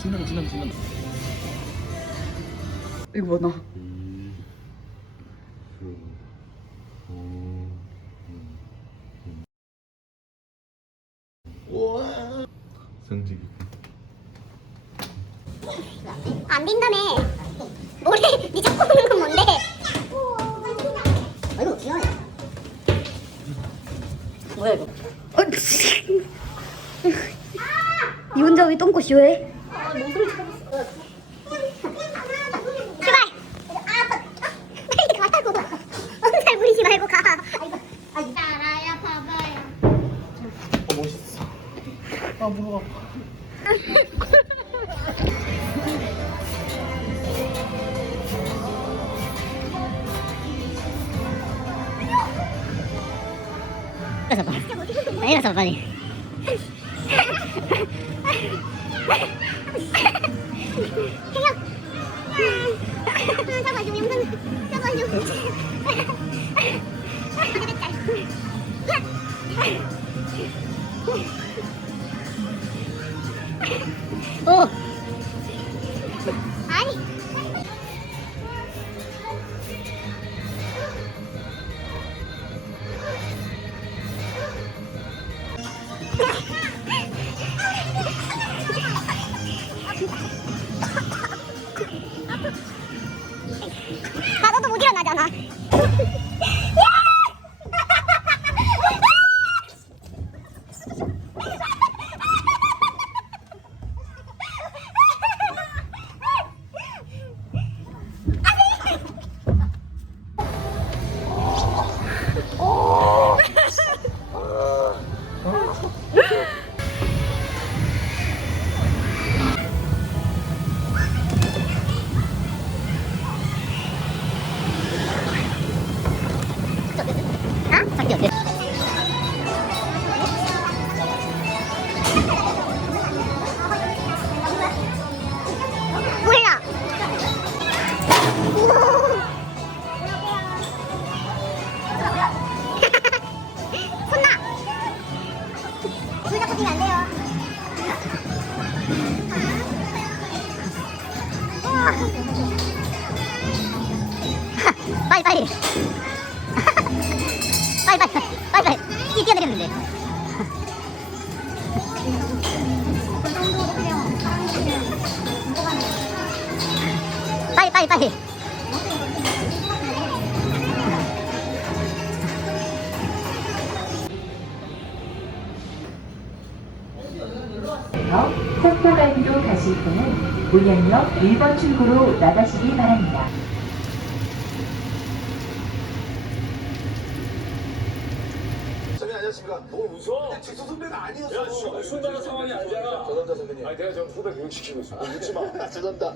진단 진단 진단 이거 뭐나? 성직이. 안 된다며. 뭐래? 니 자꾸 보는 건 뭔데? 아이고 귀여워 뭐야 이거? 니 혼자 왜 똥꼬 쇼해? 아 아파 일어서 봐. 아, 일어서 빨리. 혜영. 잡아줘 영상. 잡아줘. う。 빨리 빨리. 빨리 빨리 빨리 빨리. 뛰 뛰어내렸는데. 빨리 빨리 빨리. 석포갈비로 가실 분은 울양역 1번 출구로 나가시기 바랍니다. 선배님 안녕하십니까? 뭘 웃어? 직수 선배가 아니었어. 야, 씨, 순간한 상황이 아니잖아. 죄송합니다 선배님. 아니, 내가 지금 후배 교육시키고 있어. 묻지 마. 죄송합니다.